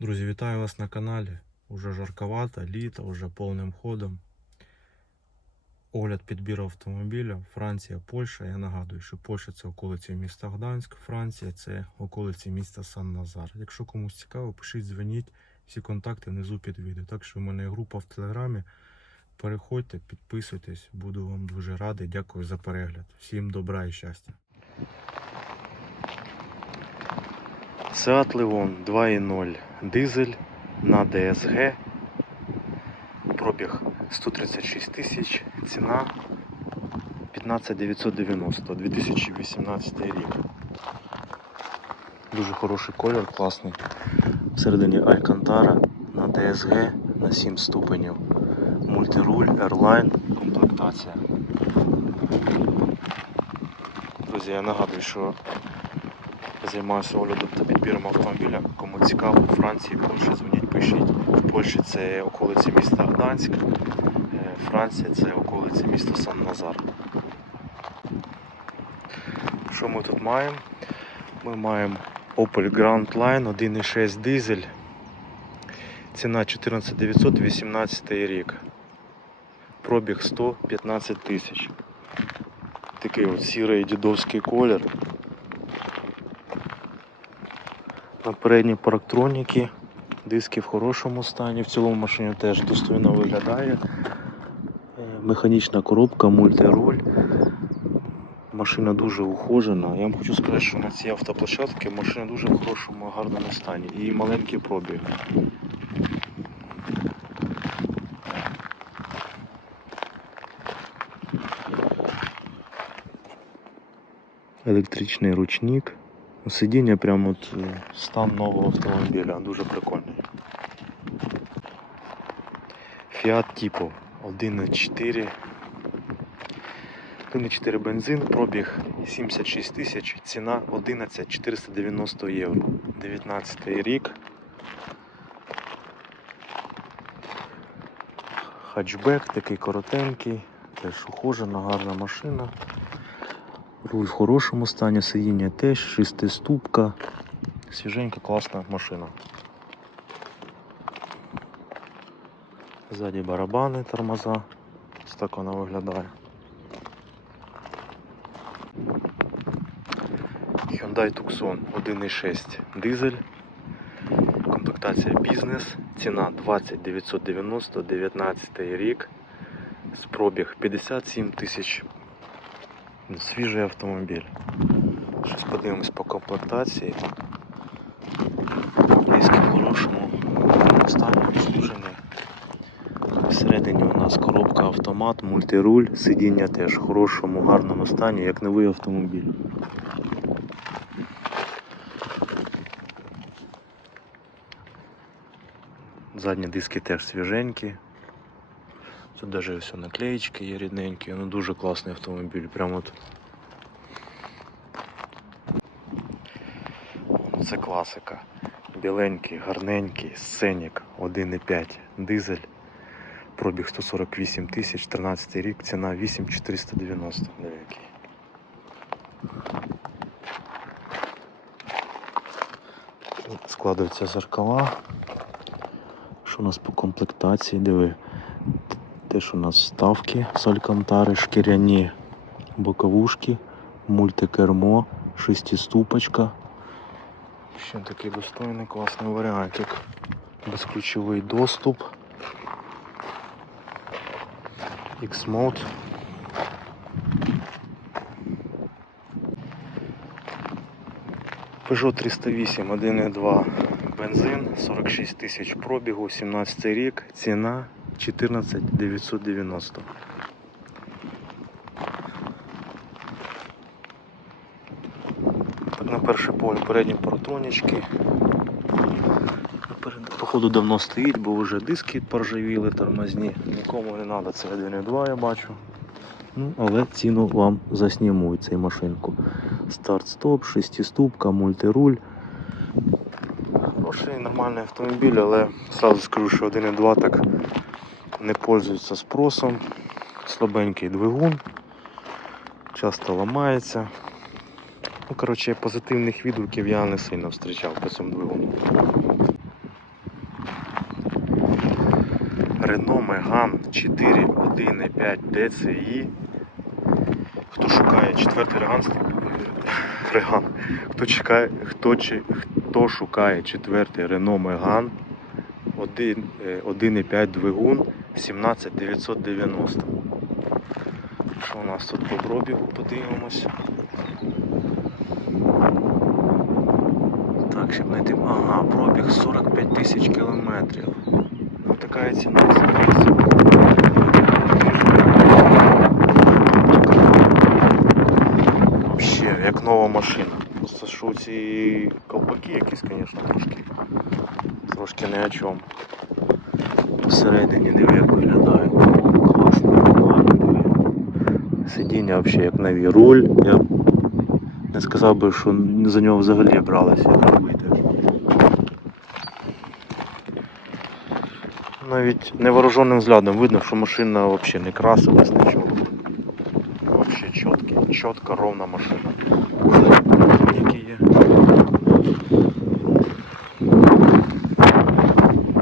Друзі, вітаю вас на каналі. Уже жарковато, літо, вже повним ходом. Огляд підбіру автомобіля. Франція, Польща. Я нагадую, що Польща це околиці міста Гданськ, Франція це околиці міста Сан-Назар. Якщо комусь цікаво, пишіть, дзвоніть. Всі контакти внизу під відео. Так що в мене є група в телеграмі. Переходьте, підписуйтесь, буду вам дуже радий. Дякую за перегляд. Всім добра і щастя. Seat Leon 2.0 дизель на DSG. Пробіг 136 тисяч, ціна 15990 2018 рік. Дуже хороший колір, класний. Всередині Alcantara на DSG на 7 ступенів. Мультируль, Airline, комплектація. Друзі, я нагадую, що займаюся оглядом та підбіром автомобіля. Кому цікаво, у Франції, Польщі, дзвоніть, пишіть. В Польщі це околиці міста Гданськ, е, Франція це околиці міста Сан-Назар. Що ми тут маємо? Ми маємо Opel Grand Line 1.6 дизель. Ціна 14900 18 рік. Пробіг 115 тисяч. Такий от сірий дідовський колір. На передній парктроніки, диски в хорошому стані, в цілому машині теж достойно виглядає. Е, Механічна коробка, мультируль. Машина дуже ухожена. Я вам хочу сказати, що на цій автоплощадці машина дуже в хорошому, гарному стані і маленький пробіг. Електричний ручник. Сидіння прямо от е, стан нового автомобіля, дуже прикольний. Fiat Tipo 1.4 1.4 бензин, пробіг 76 тисяч, ціна 11 490 євро. 19 рік. Хатчбек такий коротенький, теж ухожена, гарна машина. Руль в хорошому стані, сидіння теж, шестиступка. Свіженька, класна машина. Ззаді барабани, тормоза. Ось так вона виглядає. Hyundai Tucson 1.6 дизель. Комплектація бізнес. Ціна 20 990, 19 рік. З пробіг 57 тисяч Свіжий автомобіль. Щось подивимось по комплектації. Диски в хорошому стані обслужені. Всередині у нас коробка автомат, мультируль, сидіння теж в хорошому, гарному стані, як новий автомобіль. Задні диски теж свіженькі. Тут даже все наклеечки є рідненькі, ну дуже класний автомобіль. Прямо от. Це класика. Біленький, гарненький, сценік 1,5 дизель. Пробіг 148 тисяч, 13 рік, ціна 8490. Деякий. Складаються зеркала. Що у нас по комплектації? Диви. Теж у нас вставки з алькантари, шкіряні боковушки, мультикермо, шестиступочка. Ще такий достойний класний варіантик. Безключовий доступ. X-Mode. Peugeot 308 1.2 бензин, 46 тисяч пробігу, 17 рік, ціна 14 990. Так, на перший погляд передні паратронічки. Походу давно стоїть, бо вже диски поржавіли тормозні. Нікому не треба, це 1.2 я бачу. Ну, але ціну вам засніму цей машинку. Старт-стоп, шестиступка, мультируль. Хороший нормальний автомобіль, але сразу скажу, що 1.2 так не пользується спросом. Слабенький двигун, часто ламається. Ну, коротше, позитивних відгуків я не сильно зустрічав по цьому двигуну. Renault Megane 4.1.5 DCI. Хто шукає четвертий реган, реган. Хто, чекає, хто, хто шукає четвертий Renault Megane 1, е, 1.5 двигун 17990. Що у нас тут по пробігу подивимось. Так, щоб знайти. Ага, пробіг 45 тисяч кілометрів. Ну така і ціна. Вообще, як нова машина. Просто що ці колпаки якісь, звісно, трошки. Трошки не о чому. Всередині диви, як виглядає. Класно, гарно. Сидіння взагалі як нові. Руль. Я не сказав би, що за нього взагалі бралися робити. Навіть невооруженим взглядом видно, що машина взагалі не красилась, нічого. Вообще чіткі, чітка, ровна машина. Які є.